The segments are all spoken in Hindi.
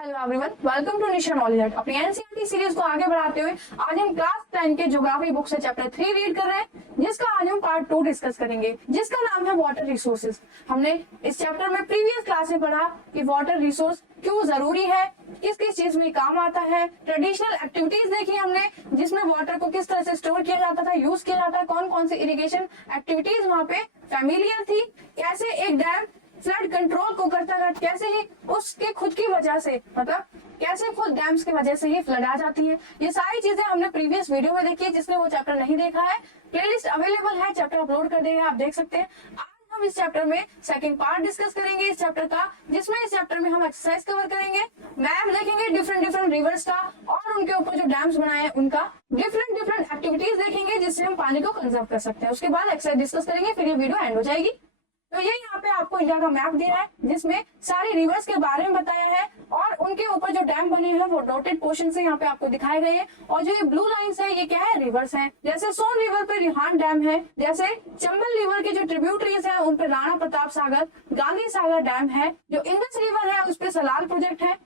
Hello everyone, welcome to Nisha knowledge. अपनी एनसीईआरटी सीरीज को आगे बढ़ाते हुए आज हम क्लास 10 के ज्योग्राफी बुक से चैप्टर 3 रीड कर रहे हैं, जिसका आज हम पार्ट 2 डिस्कस करेंगे, जिसका नाम है वाटर रिसोर्सेज। हमने इस चैप्टर में प्रीवियस क्लास में पढ़ा कि वाटर रिसोर्स क्यों जरूरी है, किस किस चीज में काम आता है। ट्रेडिशनल एक्टिविटीज देखी हमने, जिसमें वाटर को किस तरह से स्टोर किया जाता था, यूज किया जाता है, कौन कौन सी इरिगेशन एक्टिविटीज वहाँ पे फैमिलियर थी, कैसे एक डैम फ्लड कंट्रोल को करता है, कैसे ही उसके खुद की वजह से, मतलब कैसे खुद डैम्स की वजह से ही फ्लड आ जाती है। ये सारी चीजें हमने प्रीवियस वीडियो में देखी है। जिसने वो चैप्टर नहीं देखा है, प्लेलिस्ट अवेलेबल है, चैप्टर अपलोड कर देंगे, आप देख सकते हैं। आज हम इस चैप्टर में सेकंड पार्ट डिस्कस करेंगे इस चैप्टर का, जिसमें इस चैप्टर में हम एक्सरसाइज कवर करेंगे, मैप देखेंगे डिफरेंट रिवर्स का, और उनके ऊपर जो डैम्स बनाए हैं उनका डिफरेंट एक्टिविटीज देखेंगे, जिससे हम पानी को कंजर्व कर सकते हैं। उसके बाद एक्सरसाइज डिस्कस करेंगे, फिर ये वीडियो एंड हो जाएगी। तो ये यहाँ पे आपको इंडिया का मैप दिया है, जिसमें सारी रिवर्स के बारे में बताया है, और उनके ऊपर जो डैम बने हैं वो डॉटेड पोर्शन से यहाँ पे आपको दिखाए गए हैं। और जो ये ब्लू लाइंस है, ये क्या है, रिवर्स है। जैसे सोन रिवर पे रिहान डैम है, जैसे चंबल रिवर के जो ट्रिब्यूटरीज है उन पे राणा प्रताप सागर, गांधी सागर डैम है। जो इंडस रिवर है उस पे सलाल प्रोजेक्ट है।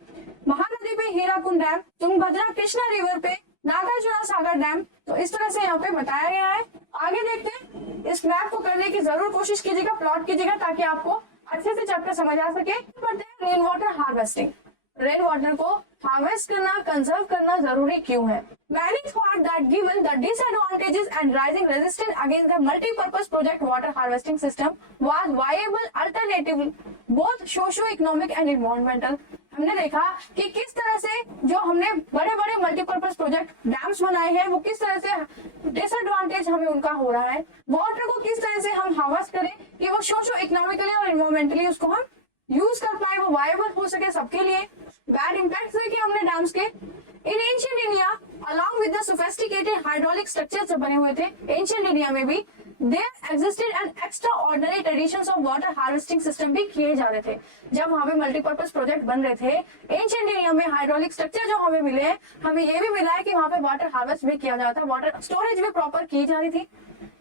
महानदी पे हीराकुंड डैम, तुंगभद्रा कृष्णा रिवर पे नागार्जुना सागर डैम। तो इस तरह से यहाँ पे बताया गया है। आगे देखते हैं, इस मैप को करने की जरूर कोशिश कीजिएगा, प्लॉट कीजिएगा, ताकि आपको अच्छे से चैप्टर समझ आ सके। पढ़ते हैं rain water harvesting. Rain water को हार्वेस्ट करना, कंजर्व करना जरूरी क्यों है? Many thought that given the disadvantages and rising resistance against the multi-purpose project, water harvesting system was viable alternative both socio-economic and environmental। हमने देखा कि किस तरह से जो हमने बड़े बड़े मल्टीपर्पज प्रोजेक्ट डैम्स बनाए हैं, वो किस तरह से डिसएडवांटेज हमें उनका हो रहा है। वाटर को किस तरह से हम हार्वेस्ट करें कि वो सोशो इकोनॉमिकली और एनवायरमेंटली उसको हम यूज कर पाए, वो वायबल हो सके सबके लिए। बैड इम्पैक्ट देखिए हमने डैम्स के। इन ancient India along with the sophisticated hydraulic structures जो बने हुए थे एंशिएंट इंडिया में भी, there existed an extraordinary traditions of water harvesting system भी किए जा रहे थे। जब वहाँ पे मल्टीपर्पज प्रोजेक्ट बन रहे थे एंशिएंट इंडिया में, हाइड्रोलिक स्ट्रक्चर जो हमें मिले हैं, हमें ये भी मिला है कि वहाँ पे वाटर हार्वेस्ट भी किया जाता है, वाटर स्टोरेज भी प्रॉपर की जा रही थी।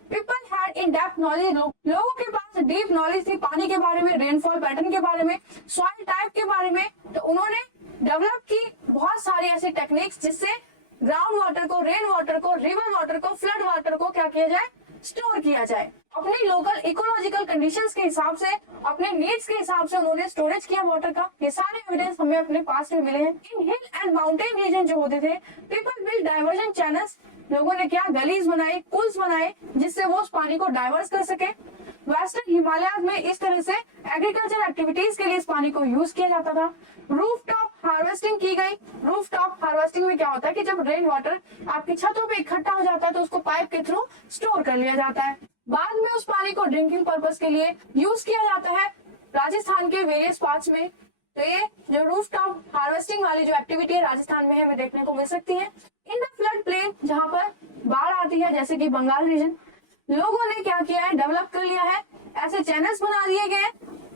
People had in depth knowledge, लोगों के पास डीप नॉलेज थी पानी के बारे में, रेनफॉल पैटर्न के बारे में, सॉइल टाइप के बारे में। तो उन्होंने डेवलप की बहुत सारी ऐसी टेक्निक्स, जिससे ग्राउंड वाटर को, रेन वाटर को, रिवर वाटर को, फ्लड वाटर को क्या किया जाए, स्टोर किया जाए। अपनी लोकल इकोलॉजिकल कंडीशंस के हिसाब से, अपने नीड्स के हिसाब से उन्होंने स्टोरेज किया वाटर का। ये सारे एविडेंस हमें अपने पास में मिले हैं। इन हिल एंड माउंटेन रीजन जो होते थे, पीपल बिल्ड डाइवर्जन चैनल्स, लोगों ने क्या गलीज बनाए, पुल्स बनाए, जिससे वो उस पानी को डाइवर्स कर सके। वेस्टर्न हिमालय में इस तरह से एग्रीकल्चर एक्टिविटीज के लिए इस पानी को यूज किया जाता था। रूफटॉप हार्वेस्टिंग की गई। रूफटॉप हार्वेस्टिंग में क्या होता है कि जब रेन वाटर आपकी छतों पे इकट्ठा हो जाता है तो उसको पाइप के थ्रू स्टोर कर लिया जाता है। बाद में उस पानी को ड्रिंकिंग पर्पस के लिए यूज किया जाता है राजस्थान के वेरियस पार्ट्स में। तो ये जो रूफटॉप हार्वेस्टिंग वाली जो एक्टिविटी है राजस्थान में हमें देखने को मिल सकती है। इन द फ्लड प्लेन, जहाँ पर बाढ़ आती है, जैसे कि बंगाल रीजन, लोगों ने क्या किया है, डेवलप कर लिया है, ऐसे चैनल्स बना दिए गए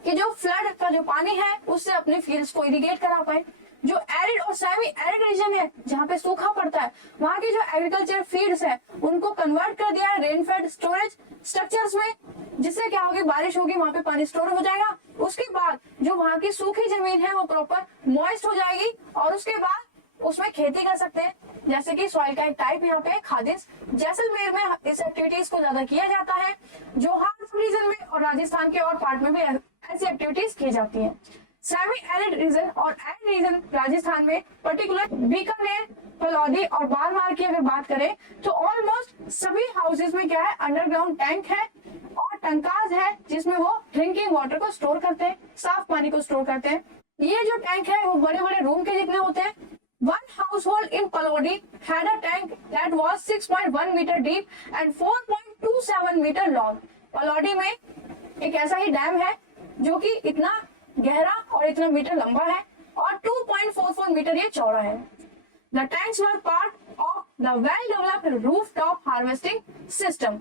कि जो फ्लड का जो पानी है उससे अपने फील्ड्स को इरिगेट करा पाए। जो एरिड और सेमी एरिड रीजन है, जहाँ पे सूखा पड़ता है, वहाँ की जो एग्रीकल्चर फील्ड्स है उनको कन्वर्ट कर दिया है रेनफेड स्टोरेज स्ट्रक्चर्स में, जिससे क्या होगी, बारिश होगी, वहाँ पे पानी स्टोर हो जाएगा। उसके बाद जो वहाँ की सूखी जमीन है वो प्रॉपर मॉइस्ट हो जाएगी, और उसके बाद उसमें खेती कर सकते हैं। जैसे कि सॉइल का एक टाइप यहाँ पे खादिश। जैसलमेर में इस एक्टिविटीज को ज्यादा किया जाता है। जोहार रीजन में और राजस्थान के और पार्ट में भी ऐसी एक्टिविटीज की जाती है। सेमी एरिड रीजन और एरिड रीजन राजस्थान में, पर्टिकुलर बीकानेर, फलौदी और बारमार की अगर बात करें तो ऑलमोस्ट सभी हाउसेज में क्या है, अंडरग्राउंड टैंक है और टंकाज है, जिसमें वो ड्रिंकिंग वाटर को स्टोर करते हैं, साफ पानी को स्टोर करते हैं। ये जो टैंक है वो बड़े बड़े रूम के जितने होते हैं। One household in Palodi had a tank that was 6.1 meter deep and 4.27 meter long। पलौडी में एक ऐसा ही डैम है जो कि इतना गहरा और इतना मीटर लंबा है और 2.44 मीटर ये चौड़ा है। The tanks were part of the well-developed rooftop harvesting system।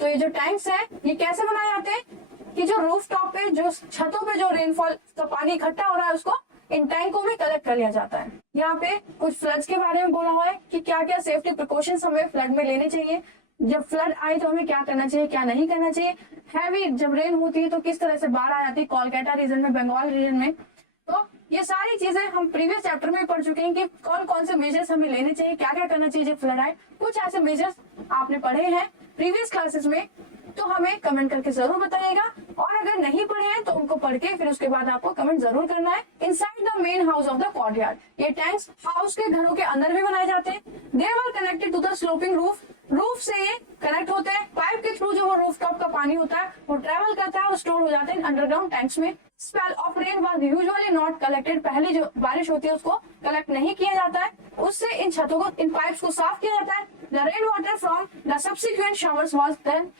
तो ये जो टैंक्स है ये कैसे बनाए जाते हैं कि जो रूफटॉप पे, जो छतों पे जो रेनफॉल का पानी इकट्ठा हो रहा है उसको इन टैंकों में कलेक्ट कर लिया जाता है। यहाँ पे कुछ फ्लड्स के बारे में बोला हुआ है कि क्या क्या सेफ्टी प्रिकॉशंस हमें फ्लड में लेने चाहिए, जब फ्लड आए तो हमें क्या करना चाहिए, क्या नहीं करना चाहिए। हैवी जब रेन होती है तो किस तरह से बाढ़ आ जाती है, कोलकाता रीजन में, बंगाल रीजन में। तो ये सारी चीजें हम प्रीवियस चैप्टर में पढ़ चुके हैं कि कौन कौन से मेजर्स हमें लेने चाहिए, क्या क्या करना चाहिए जब फ्लड आए। कुछ ऐसे मेजर्स आपने पढ़े हैं प्रीवियस क्लासेस में, तो हमें कमेंट करके जरूर बताइएगा। और अगर नहीं पढ़े हैं तो उनको पढ़ के फिर उसके बाद आपको कमेंट जरूर करना है। Inside the main house of the courtyard, ये टैंक्स हाउस के घरों के अंदर भी बनाए जाते हैं। They were connected to the sloping roof, roof से ये कनेक्ट होते हैं। पाइप के थ्रू जो वो रूफ टॉप का पानी होता है वो ट्रेवल करता है और स्टोर हो जाते हैं अंडरग्राउंड टैंक्स में। Spell of rain was usually not collected, पहले जो बारिश होती है उसको कलेक्ट नहीं किया जाता है, उससे इन छतों को, इन पाइप्स को साफ किया जाता है। The rain water from the subsequent showers was then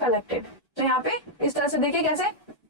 collected. तो यहाँ पे इस तरह से देखिए कैसे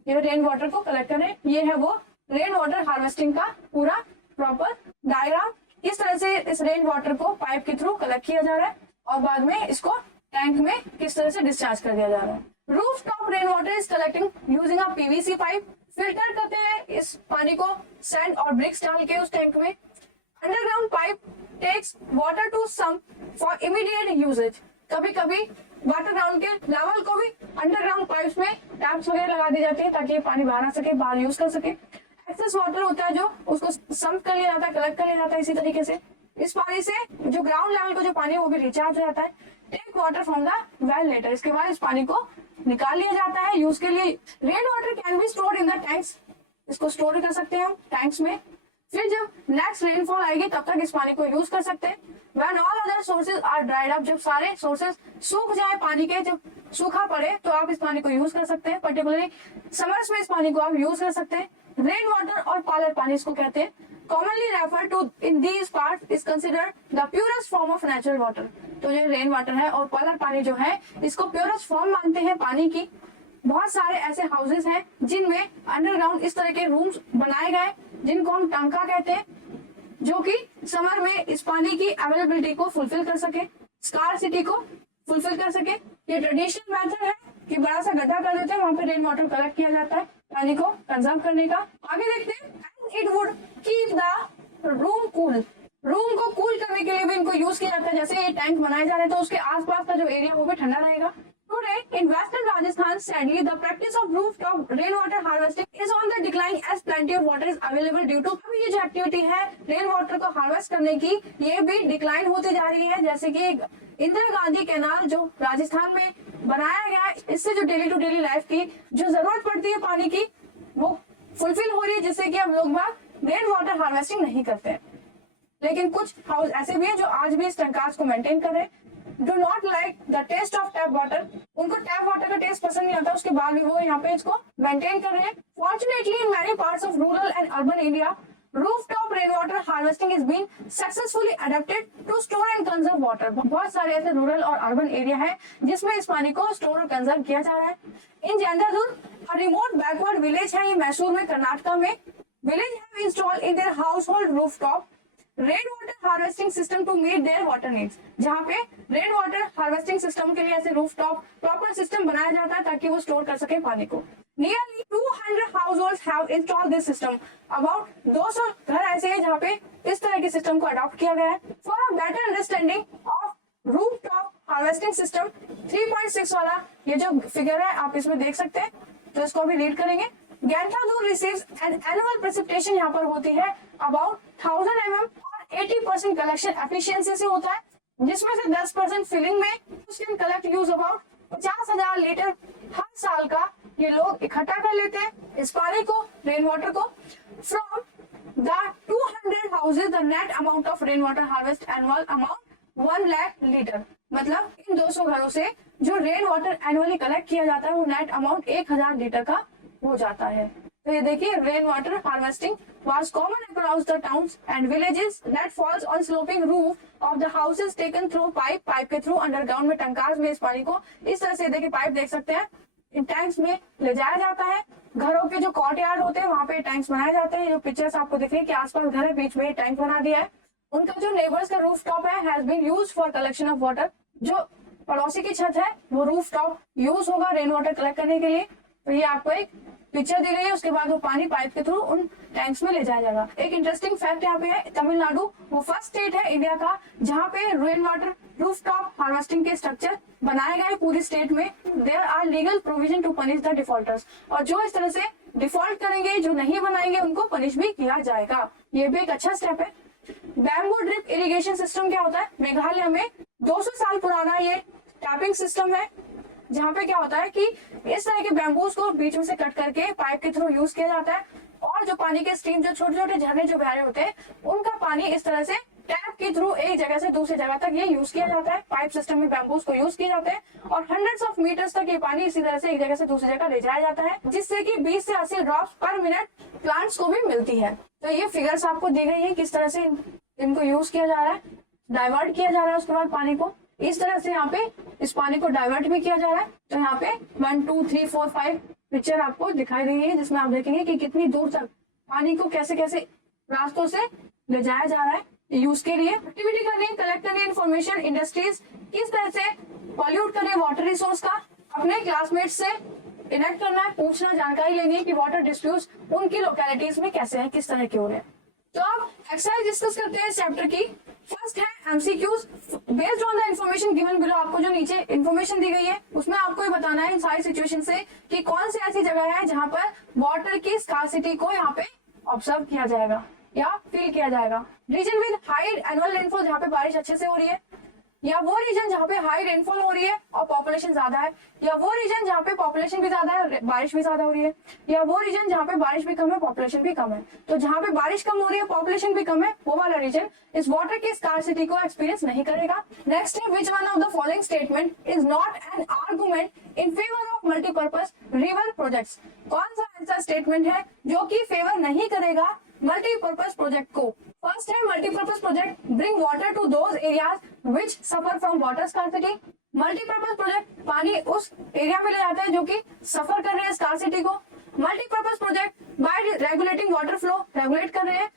ये रेन वाटर को कलेक्ट करें। ये है वो रेन वाटर हार्वेस्टिंग का पूरा प्रॉपर डायग्राम। इस तरह से इस रेन वाटर को पाइप के थ्रू कलेक्ट किया जा रहा है और बाद में इसको टैंक में किस तरह से डिस्चार्ज कर दिया जा रहा है। Roof top rain water is collecting using a PVC pipe, filter करते हैं इस पानी को सैंड और ब्रिक्स डाल के उस टैंक में। Underground pipe takes water to sump for immediate usages, कभी कभी वाटर ग्राउंड के लेवल को भी अंडरग्राउंड पाइप्स में टैप्स वगैरह लगा दी जाती है ताकि पानी बाहर आ सके, बाहर यूज कर सके। एक्सेस वाटर होता है जो उसको सम्प कर लिया जाता है, कलेक्ट कर लिया जाता है। इसी तरीके से इस पानी से जो ग्राउंड लेवल का जो पानी है वो भी रिचार्ज हो जाता है। Take water from the well later, इसके बाद इस पानी को निकाल लिया जाता है यूज के लिए। Rain water can be stored in the tanks, इसको स्टोर कर सकते हैं हम टैंक्स में। फिर जब नेक्स्ट रेनफॉल आएगी तब तक इस पानी को यूज कर सकते हैं। When all other sources are dried up, जब सारे सोर्सेज सूख जाए पानी के, जब सूखा पड़े तो आप इस पानी को यूज कर सकते हैं। पर्टिकुलरली समर्स में इस पानी को आप यूज कर सकते हैं। रेन वाटर और पालर पानी इसको कहते हैं। Commonly refer to in these part is considered the purest form of natural water. तो जो रेन वाटर है और पालर पानी जो है इसको प्योरेस्ट फॉर्म मानते हैं पानी की। बहुत सारे ऐसे हाउसेज हैं जिनमें अंडरग्राउंड इस तरह के रूम्स बनाए गए जिनको हम टंका कहते हैं, जो कि समर में इस पानी की अवेलेबिलिटी को फुलफिल कर सके, स्कार्सिटी को फुलफिल कर सके। ये ट्रेडिशनल मेथड है कि बड़ा सा गड्ढा कर देते हैं, वहां पे रेन वाटर कलेक्ट किया जाता है पानी को कंजर्व करने का। आगे देखते हैं, it would keep the room cool, room को कूल करने के लिए भी इनको यूज किया जाता है। जैसे ये टैंक बनाए जा रहे हैं तो उसके आसपास का जो एरिया वो भी ठंडा रहेगा। Today, in Western Rajasthan, sadly, the practice of rooftop rainwater harvesting is on the decline as plenty of water is available due to अभी ये जो एक्टिविटी है रेन वाटर को हार्वेस्ट करने की, ये भी डिक्लाइन होते जा रही है। जैसे कि इंदिरा गांधी कैनाल जो राजस्थान में बनाया गया है, इससे जो डेली टू डेली लाइफ की जो जरूरत पड़ती है पानी की वो फुलफिल हो रही है, जिससे कि हम लोग बाग रेन वाटर हार्वेस्टिंग नहीं करते हैं। लेकिन कुछ हाउस ऐसे भी हैं जो आज भी इस टंकाज को मेंटेन कर रहे हैं। Do not like the taste of tap water, उनको टैप वाटर का टेस्ट पसंद नहीं आता, उसके बाद भी वो यहाँ पे इसको मेंटेन कर रहे हैं। Fortunately in many parts of rural and urban area rooftop rain water harvesting is been successfully adapted to store and conserve water. बहुत सारे ऐसे रूरल और अर्बन एरिया है जिसमें इस पानी को स्टोर और कंजर्व किया जा रहा है। इन जेंद्रादुर्ग, रिमोट बैकवर्ड विलेज है, ये मैसूर में कर्नाटका में, village have installed in their household rooftop rain water harvesting system to meet their water needs. जहाँ पे रेन वाटर हार्वेस्टिंग सिस्टम के लिए ऐसे रूफटॉप प्रॉपर सिस्टम बनाया जाता है ताकि वो स्टोर कर सके पानी को। Nearly 200 households have installed this system, about 200 घर ऐसे हैं जहाँ पे इस तरह के सिस्टम को अडॉप्ट किया गया है। For a better understanding of rooftop harvesting system 3.6 वाला ये जो फिगर है आप इसमें देख सकते हैं, तो इसको अभी रीड करेंगे। गैंथादूर रिसीव्स एन एनुअल प्रेसिपिटेशन यहाँ पर होती है अबाउट 1000 mm और 80% कलेक्शन एफिशिएंसी से होता है, जिसमें से 10% फिलिंग में उसके कलेक्ट यूज अबाउट 50,000 लीटर हर साल का ये लोग इकट्ठा कर लेते हैं इस पानी को, रेन वाटर को। From the 200 houses the net amount of rain water harvest annual amount 1 lakh litre, मतलब इन 200 घरों से जो रेन वाटर एनुअली कलेक्ट किया जाता है वो नेट अमाउंट 1000 लीटर का हो जाता है। तो ये देखिए rain water harvesting was common across the towns and villages that falls on sloping roof of the houses taken through pipe के थ्रू अंडरग्राउंड में टंकास में इस पानी को इस तरह से देखिए पाइप देख सकते हैं इन टैंक्स में ले जाया जाता है। घरों के जो कॉर्टयार्ड होते हैं वहाँ पे टैंक्स बनाए जाते हैं। जो पिक्चर्स आपको दिख रही है कि आसपास घर है, बीच में टैंक बना दिया है। उनका जो नेबर्स का रूफ टॉप है has been used for collection of water, जो पड़ोसी की छत है वो रूफ टॉप यूज होगा रेन वाटर कलेक्ट करने के लिए। तो ये आपको एक पिक्चर दी गई है, उसके बाद वो पानी पाइप के थ्रू उन टैंक्स में ले जाया जाएगा। एक इंटरेस्टिंग फैक्ट यहाँ पे है, तमिलनाडु वो फर्स्ट स्टेट है इंडिया का जहाँ पे रेन वाटर रूफटॉप हार्वेस्टिंग के स्ट्रक्चर बनाए गए पूरी स्टेट में। There are legal provision to punish the defaulters, और जो इस तरह से डिफॉल्ट करेंगे, जो नहीं बनाएंगे उनको पनिश भी किया जाएगा। ये भी एक अच्छा स्टेप है। बैम्बू ड्रिप इरिगेशन सिस्टम क्या होता है? मेघालय में 200 साल पुराना ये टैपिंग सिस्टम है, जहाँ पे क्या होता है कि इस तरह के बैम्बूज को बीच में से कट करके पाइप के थ्रू यूज किया जाता है, और जो पानी के स्ट्रीम, जो छोटे छोटे झरने जो बह रहे होते हैं, उनका पानी इस तरह से टैप के थ्रू एक जगह से दूसरी जगह तक ये यूज किया जाता है। पाइप सिस्टम में बैम्बूज को यूज किया जाता है, और हंड्रेड्स ऑफ मीटर्स तक ये पानी इसी तरह से एक जगह से दूसरी जगह ले जाया जाता है, जिससे कि 20 से 80 ड्रॉप्स पर मिनट प्लांट्स को भी मिलती है। तो ये फिगर्स आपको दी गई है, किस तरह से इनको यूज किया जा रहा है, डाइवर्ट किया जा रहा है उसके बाद पानी को, इस तरह से यहाँ पे इस पानी को डाइवर्ट भी किया जा रहा है। तो यहाँ पे 1 2 3 4 5 पिक्चर आपको दिखाई रही है, जिसमें आप देखेंगे कि कितनी दूर तक पानी को कैसे कैसे रास्तों से ले जाया जा रहा है यूज के लिए। एक्टिविटी करनी है, कलेक्ट करनी है इन्फॉर्मेशन, इंडस्ट्रीज किस तरह से पॉल्यूट कर रही है वाटर रिसोर्स का, अपने क्लासमेट्स से इनेक्ट करना है, पूछना, जानकारी लेनी है कि वाटर डिस्प्यूट्स उनकी लोकेलिटीज में कैसे हैं, किस तरह के हो रहे हैं। तो अब एक्सरसाइज डिस्कस करते हैं इस चैप्टर की। फर्स्ट है MCQs based on the information given below. आपको जो नीचे इन्फॉर्मेशन दी गई है उसमें आपको ये बताना है इन सारी सिचुएशन से कि कौन सी ऐसी जगह है जहां पर वाटर की स्कार्सिटी को यहाँ पे ऑब्जर्व किया जाएगा या फील किया जाएगा। Region with high annual rainfall, जहाँ पे बारिश अच्छे से हो रही है, या वो रीजन जहाँ पे हाई रेनफॉल हो रही है और पॉपुलेशन ज्यादा है, या वो रीजन जहाँ पे पॉपुलेशन भी ज्यादा है बारिश भी ज्यादा हो रही है, या वो रीजन जहाँ पे बारिश भी कम है पॉपुलेशन भी कम है। तो जहाँ पे बारिश कम हो रही है पॉपुलेशन भी कम है, वो वाला रीजन इस वाटर की स्कार्सिटी को एक्सपीरियंस नहीं करेगा। नेक्स्ट है which one of the following statement is not an argument in favour of multipurpose river projects. कौन सा ऐसा स्टेटमेंट है जो कि फेवर नहीं करेगा मल्टीपर्पज प्रोजेक्ट को? फर्स्ट है multipurpose project bring water to those areas which suffer from water scarcity. Multipurpose project पानी उस एरिया में ले जाता है जो कि सफर कर रहे हैं स्कार्सिटी को। Multipurpose project by regulating water flow, regulate कर रहे हैं,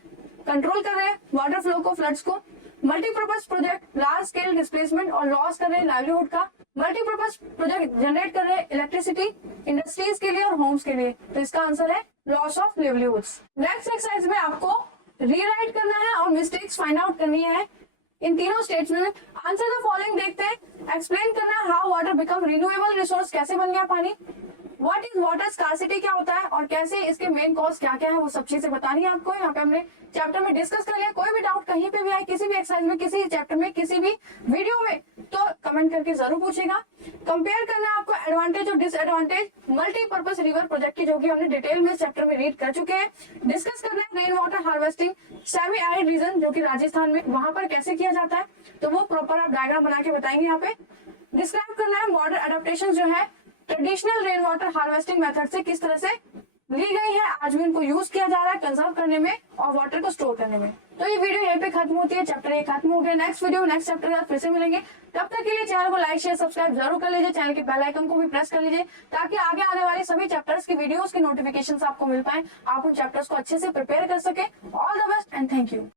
कंट्रोल कर रहे हैं वाटर फ्लो को, फ्लड्स को। Multipurpose project large scale displacement और लॉस कर रहे हैं लाइवलीहुड का। मल्टीपर्पज प्रोजेक्ट जनरेट कर रहे हैं इलेक्ट्रिसिटी इंडस्ट्रीज के लिए और होम्स के लिए। तो इसका आंसर है लॉस ऑफ लिवलीहुड्स। नेक्स्ट एक्सरसाइज में आपको रीराइट करना है और मिस्टेक्स फाइंड आउट करनी है इन तीनों स्टेट्स में। आंसर द फॉलोइंग देखते हैं। एक्सप्लेन करना है how water become renewable resource, कैसे बन गया पानी। व्हाट इज वाटर स्कार्सिटी, क्या होता है और कैसे इसके मेन कॉज क्या क्या है, वो सब चीजें बतानी है आपको। यहाँ पे हमने चैप्टर में डिस्कस कर लिया। कोई भी डाउट कहीं पे भी आए, किसी भी एक्सरसाइज में, किसी चैप्टर में, किसी भी वीडियो में, तो कमेंट करके जरूर पूछेगा। कंपेयर करना है आपको एडवांटेज और डिसएडवांटेज मल्टीपर्पज रिवर प्रोजेक्ट की, जो कि हमने डिटेल में चैप्टर में रीड कर चुके हैं। डिस्कस करना है rain water harvesting semi arid region, जो कि राजस्थान में, वहां पर कैसे किया जाता है, तो वो प्रॉपर आप डायग्राम बना के बताएंगे यहाँ पे। डिस्क्राइब करना है मॉडर्न एडेप्टेशन जो है traditional rain water harvesting method से किस तरह से ली गई है, आज भी उनको यूज किया जा रहा है कंजर्व करने में और वाटर को स्टोर करने में। तो ये वीडियो यहीं पे खत्म होती है, चैप्टर ये खत्म हो गया। नेक्स्ट वीडियो नेक्स्ट चैप्टर के साथ फिर से मिलेंगे। तब तक के लिए चैनल को लाइक शेयर सब्सक्राइब जरूर कर लीजिए, चैनल के बेल आइकन को भी प्रेस कर लीजिए, ताकि आगे आने वाले सभी चैप्टर्स की वीडियोस की नोटिफिकेशंस आपको मिल पाए, आप उन चैप्टर्स को अच्छे से प्रिपेयर कर सके। All the best and thank you.